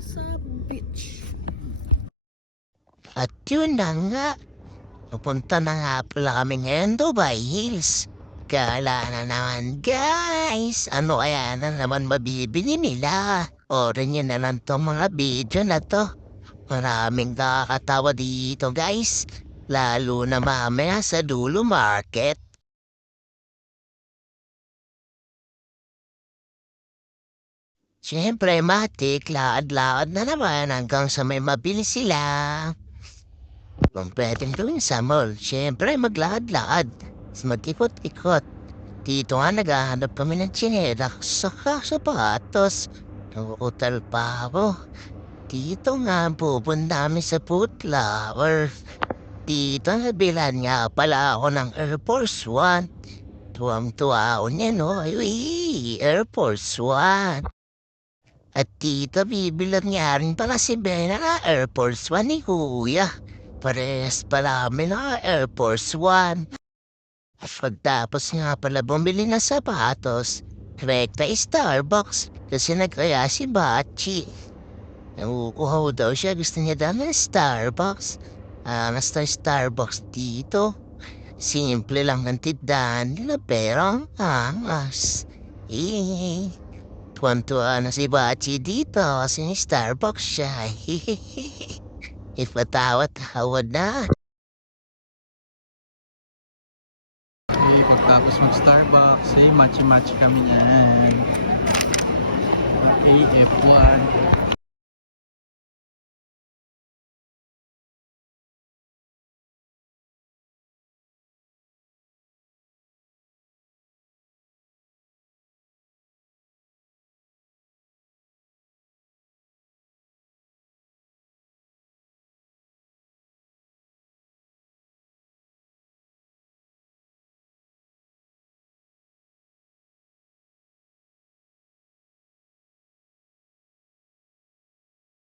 sa beach. At yun na nga, pupunta na nga pala kami ngayon Dubai Hills. Kala na naman guys, ano kaya na naman mabibili nila? Orin nyo na lang tong mga video na to. Maraming nakakatawa dito guys, lalo na mamaya sa dulo market. Siyempre, matik, laad-laad na naman hanggang sa may mabili sila. Kung pwedeng gawin sa mall, siyempre maglakad-lakad. Mag-ikot-ikot. Dito nga naghahanap kami ng tsinelas saka sapatos. Nauutal pa ako. Dito nga ang pupunta namin sa Foot Locker. Dito nabilan nga pala ako ng Air Force One. Tuwang-tuwa ako niya, no? Ay, Air Force One. At dito bibilan nga rin pala si Bena na Air Force One ni Kuya. Parehas pala kami na Air Force One. At pagtapos nga pala bumili ng sapatos, rekta Starbucks kasi nagkaya si Bachi. Nakukuhaw daw siya, gusto niya daw ng Starbucks. Nasta Starbucks dito. Simple lang ang tindahan nila pero ang angas. Tuwan-tuwa na si Bachi dito kasi may Starbucks siya. Ipatawa-tawa na. Okay, pagtapos mag-Starbucks, match-match kami yan. Okay, F1.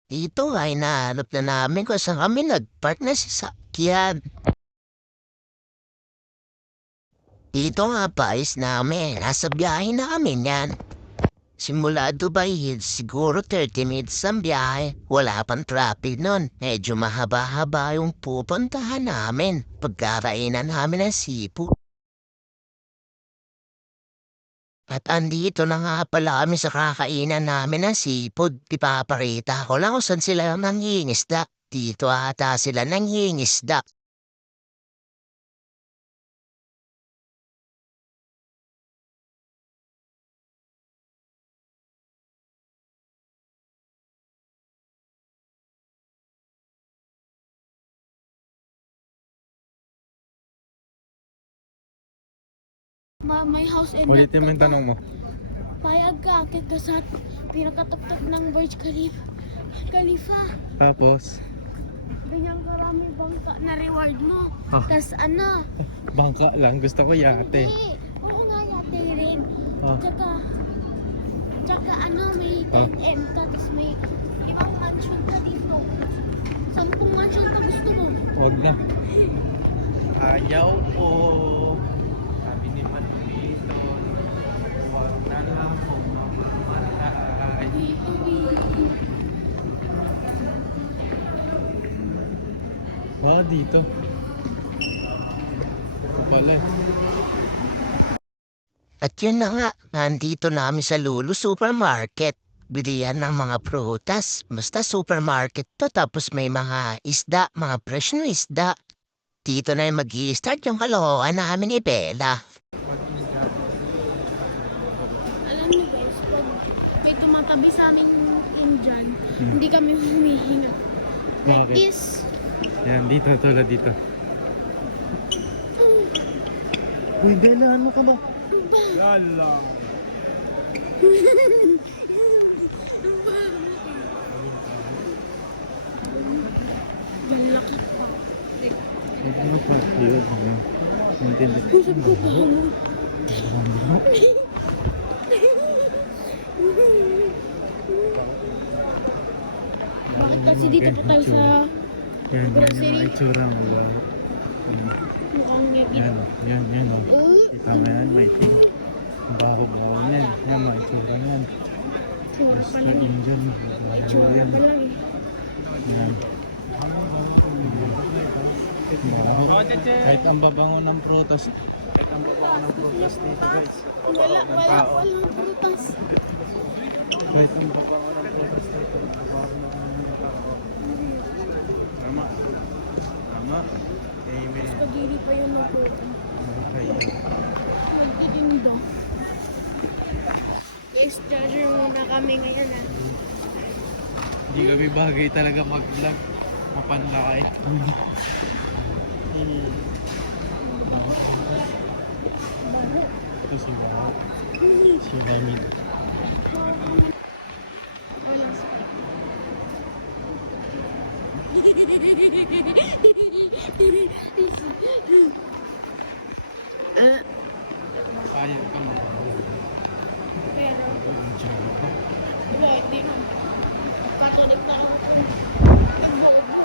Dito ay nahanap na namin kung saan kami nag-park na sasakyan. Dito nga pais namin, nasa biyahe na kami niyan. Simula Dubai Hills, siguro 30 minutes ang biyahe. Wala pang traffic nun. Medyo mahaba-haba yung pupuntahan namin. Pagkarainan namin ng seafood. At andito na nga pala kami sa kakainan namin ng seafood. Ipaparita ko lang kung saan sila nanghingisda. Dito ata sila nanghingisda. May house and Ulitin mo yung tanong mo. payag ka, akit ka sa pinakatuktok ng Burj Khalifa. Tapos, Ganyang karami bangka na reward mo. Ah. Tas ano? bangka lang. Gusto ko yate. Hindi. Oo nga, yate rin. Ah. Tsaka ano, may 10M ka, tas may 5 mansion ka dito. 10 mansion ka gusto mo. Huwag na. Ayaw po. Sabi ni Patito. Huwag na lang po mamatay. Dito. Pala. At yun na nga, nandito namin sa Lulu Supermarket. Bilihan ng mga prutas. Basta supermarket to, tapos may mga isda, mga fresh na isda. Dito na yung mag-i-start yung kalokohan namin ni Bella. Alam niyo guys, pag may tumatabi sa amin Indian, hindi kami humihinga. Like Bakit? this. Yan, dito, tulad dito. Uy, Bella, ano ka ba? Lala. Galaki pa. Ano pa? Yun, yun. Nintindi. Kusap ko pa mo. Bakit kasi dito po tayo sa Yan, yan grocery? yung itsura mo ba? Mukhang may Yan, yan, yan, oh. Oh, Kita mo yan, waiting. Ang baho-baho yan. Yan, may itsura yan. Tsura pa Mr. lang. Indian. Tsura pa lang eh. Yan. Baho. Kahit ang babango ng prutas. Kahit ang babango ng prutas dito guys. Wala palang prutas. Kahit ang babango ng prutas dito. Tama. Tama. Amen. Pagiri pa yung nagputo. Okay. Nagtitinda. Guys, charger muna kami ngayon ah. Hindi kami bagay talaga mag-vlog. Mapanlaki. Ito si Baho. Si Hamid. Wala sakit. Sayang ka mo. Pero, diba, hindi na. Patuloy na ako. Nagbobo.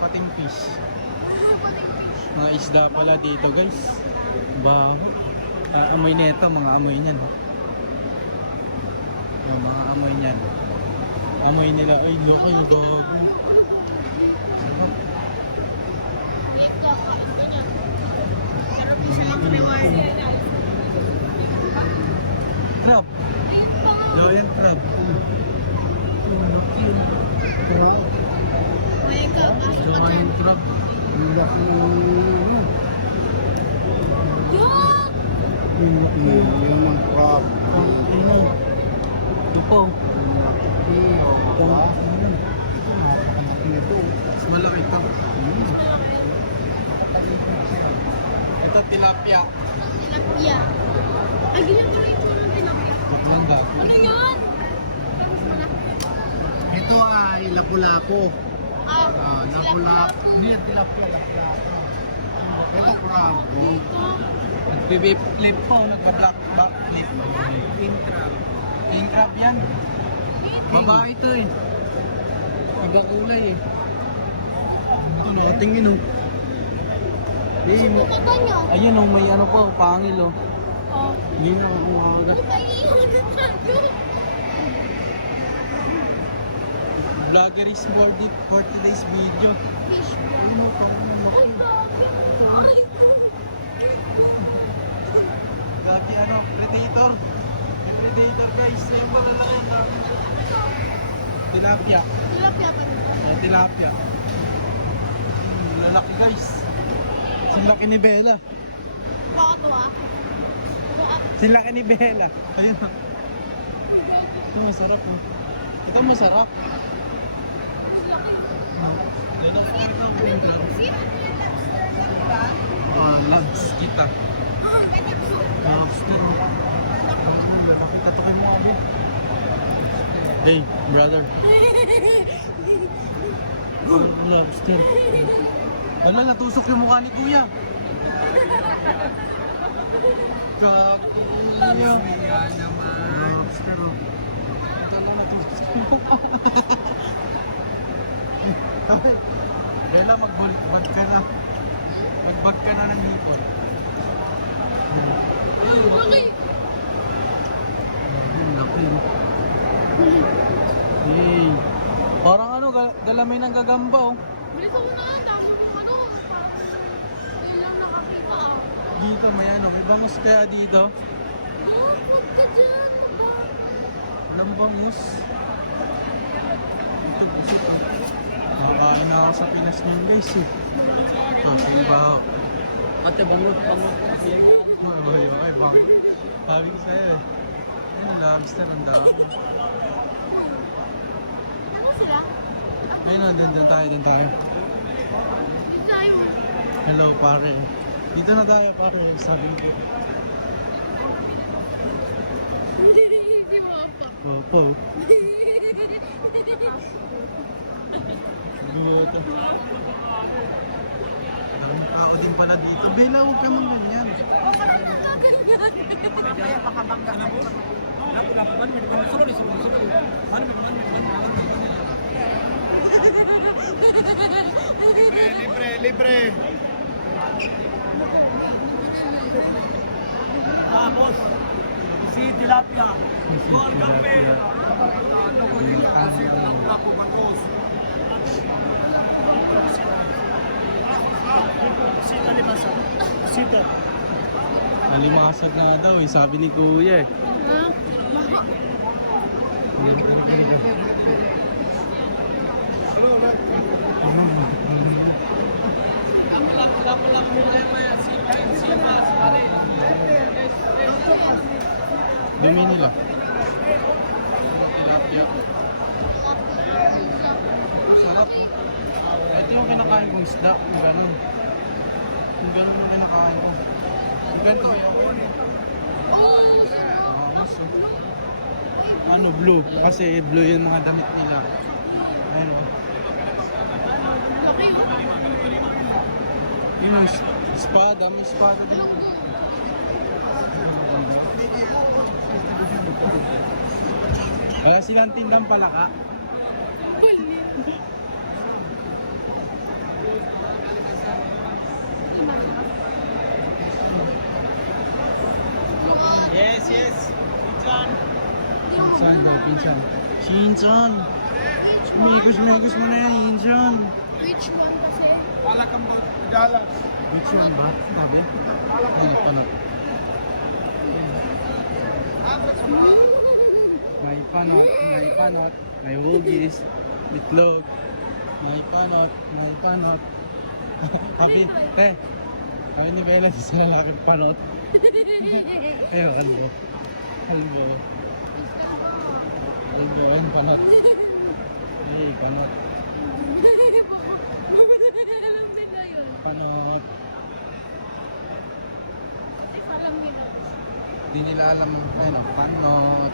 Pating fish. Mga isda pala dito guys. Baho. Amoy nito, mga amoy niyan. Mga amoy niyan. Amoy nila, ay loko yung gago. Sarap. Crab. Giant crab. Giant crab. Ito po. Mas malaki ito. Ito tilapia. Tilapia. Ay, ganyan pala yung tsura ng tilapia. Mangga. Ano yun? Ito ay lapu-lapo. Ah, Lapu-lapo. Hindi, tilapia, lapu-lapo. Ito crab. Dito. Nagbe-vape flip po, nagka-black back flip. King crab. King crab yan. Babae ito eh. Iba kulay eh. Ito no, tingin oh. Mata niya. Ayun oh, may ano po, pangil oh. Oh. Hindi na ako makagat. Ano ba iiwan na tayo? Vlogger is 40 days video. Fish. Ano pa ako Ay, grabe. Ay. Dati ano, predator. Predator guys, yung malalaki na. Tilapia. Tilapia pa rin. Tilapia. Lalaki guys. Sing laki ni Bella. Nakakatuwa. Sing laki ni Bella. Ayun. Ito masarap oh. Ito masarap. Loves kita. Lobster. Tatukin mo kami. Hey, brother. Lobster. Wala, natusok yung mukha ni Kuya. Kuya naman. Lobster. Ito lang natusok yung mukha. Bella, magbag ka na. Magbag ka na ng hipon. Okay. Laki. Hey. Parang ano, galamay ng gagamba oh. Bilis ako na. Tapos ano. Yun lang nakakita ah. Dito may ano, may bangus kaya dito. Oh, huwag ka dyan. Walang bangus. Ito puso ko. Nakakain na ako sa Pinas ngayon guys eh. Sige ba ako? Ate bangus. Ay bangus. Sabi ko sa'yo eh. Ayun, lobster ang dami. Ano sila? Ayun, dyan tayo. Dito tayo. Hello pare. Dito na tayo pare sa video. Si Papa. Opo. Buto. Ang tao din pala dito. Bella, huwag ka naman ganyan. Libre. tilapia. Tilapia. Sita limasa. Sita. Nalimasag na daw eh, sabi ni Kuya eh. Ha? Dumi nila. Tilapia. Sarap. Ito yung kinakain kong isda, yung ganun. Yung ganun yung kinakain ko. Yung ganun ko yung ano, blue. Kasi blue yung mga damit nila. Ayun o. Yun ang espada, may espada din. Wala silang tindang palaka. Yes, yes. Pinsan. Pinsan daw, pinsan. Shinsan! Sumigos mo na yan, Shinsan! Which one kasi? Wala kang dalas. Which one ba? Sabi? Panot. May panot, may hugis, itlog, may panot. Kapi, te. Sabi ni Bella sa lalaking panot. Ayun, kalbo. Kalbo, ang panot. Hey, panot. Alam nila yun. Panot. Alam nila. Di nila alam, ano, panot.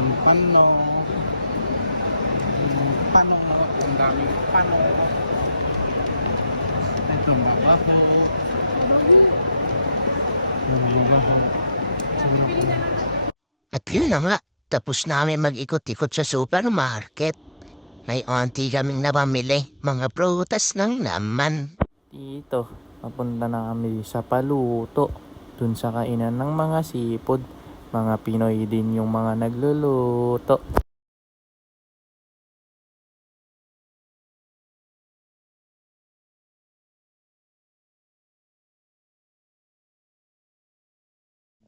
Ang panot. Ang panot. Ang daming panot. Ito mabaho. Yung mabaho. At yun na nga, tapos namin mag-ikot-ikot sa supermarket. May onti kaming napamili, mga prutas ng laman. Dito, papunta na kami sa Paluto. Dun sa kainan ng mga sipod. Mga Pinoy din yung mga nagluluto.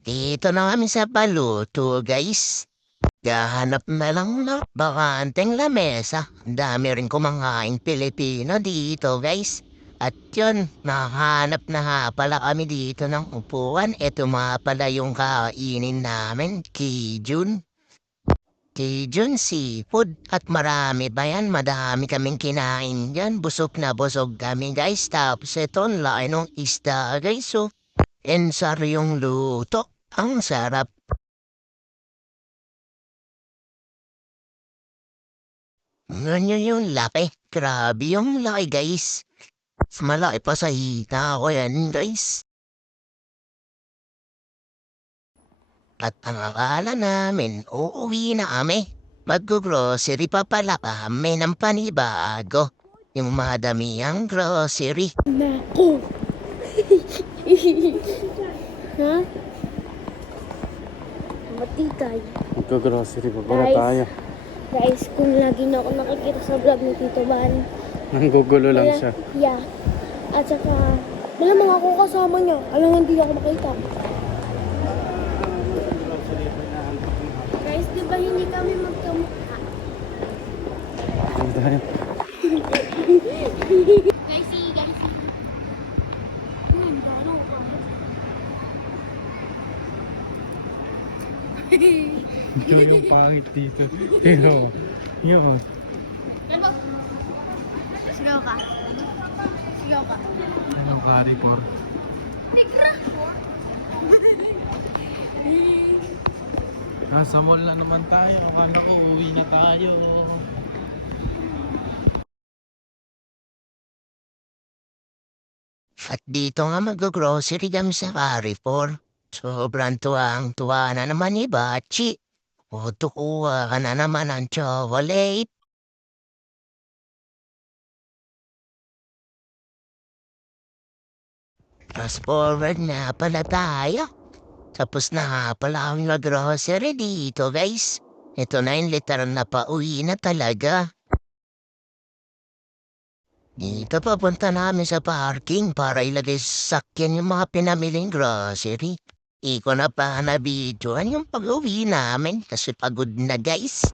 Dito na kami sa Paluto, guys. Gahanap na lang na bakanteng lamesa. Ang dami rin kumakain Pilipino dito, guys. At yun, nakahanap na nga pala kami dito ng upuan. Ito nga pala yung kainin namin, Kijun. Kijun Seafood. At marami ba yan? Madami kaming kinain dyan. Busog na busog kami, guys. Tapos ito, ang laki ng isda, guys. So, ensar yung luto. Ang sarap. Ganyan yung laki. Grabe yung laki, guys. Malaki pa sa hita ko yan, guys. At ang akala namin, uuwi na kami. Mag-grocery pa pala kami ng panibago. Yung madamihang grocery. Naku! Ha? Matikay. Magka-grocery pa pala tayo. Guys, kung lagi na ako nakikita sa vlog ni Tito Van. Nanggugulo lang wala- siya. Yeah. At saka, malamang ako kasama niya. Alam hindi ako makita. Guys, di ba hindi kami magkamukha? Guys, guys. Ito yung pangit dito. Pero, yun. Ano? Sigaw ka. Sigaw ka. Anong ari por? Tigra! Nasa mall na naman tayo. Akala ko uwi na tayo. At dito nga mag-grocery kami sa Carrefour. Sobrang tuwang-tuwa na naman ni Bachi. O tukuha ka na naman ng chocolate. Fast forward na pala tayo. Tapos na nga pala ang grocery dito guys. Ito na yung literal na pauwi na talaga. Dito papunta namin sa parking para ilagay sa sakyan yung mga pinamiling grocery. Iko na pa na videoan yung pag-uwi namin kasi pagod na guys.